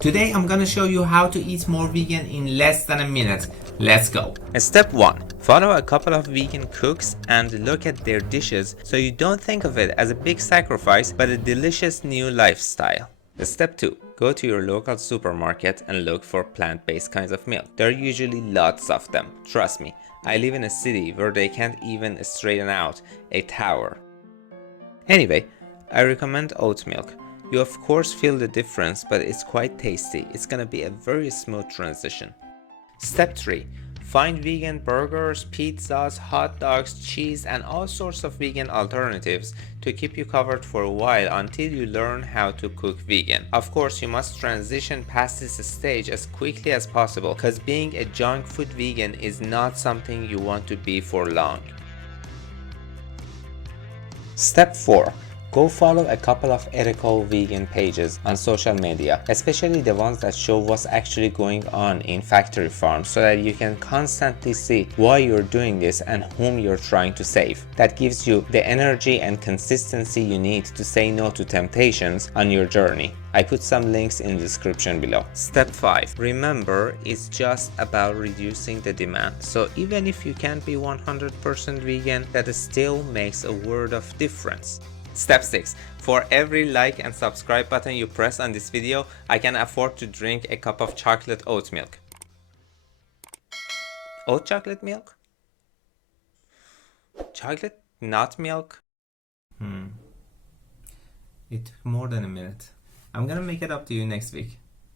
Today I'm gonna show you how to eat more vegan in less than a minute. Let's go. Step 1. Follow a couple of vegan cooks and look at their dishes so you don't think of it as a big sacrifice but a delicious new lifestyle. Step 2. Go to your local supermarket and look for plant-based kinds of milk. There are usually lots of them. Trust me, I live in a city where they can't even straighten out a tower. Anyway, I recommend oat milk. You of course feel the difference, but it's quite tasty. It's gonna be a very smooth transition. Step 3. Find vegan burgers, pizzas, hot dogs, cheese, and all sorts of vegan alternatives to keep you covered for a while until you learn how to cook vegan. Of course, you must transition past this stage as quickly as possible because being a junk food vegan is not something you want to be for long. Step 4. Go follow a couple of ethical vegan pages on social media, especially the ones that show what's actually going on in factory farms so that you can constantly see why you're doing this and whom you're trying to save. That gives you the energy and consistency you need to say no to temptations on your journey. I put some links in the description below. Step 5. Remember, it's just about reducing the demand. So even if you can't be 100% vegan, that still makes a world of difference. Step 6. For every like and subscribe button you press on this video, I can afford to drink a cup of chocolate oat milk. Oat chocolate milk? Chocolate, not milk? It took more than a minute. I'm gonna make it up to you next week.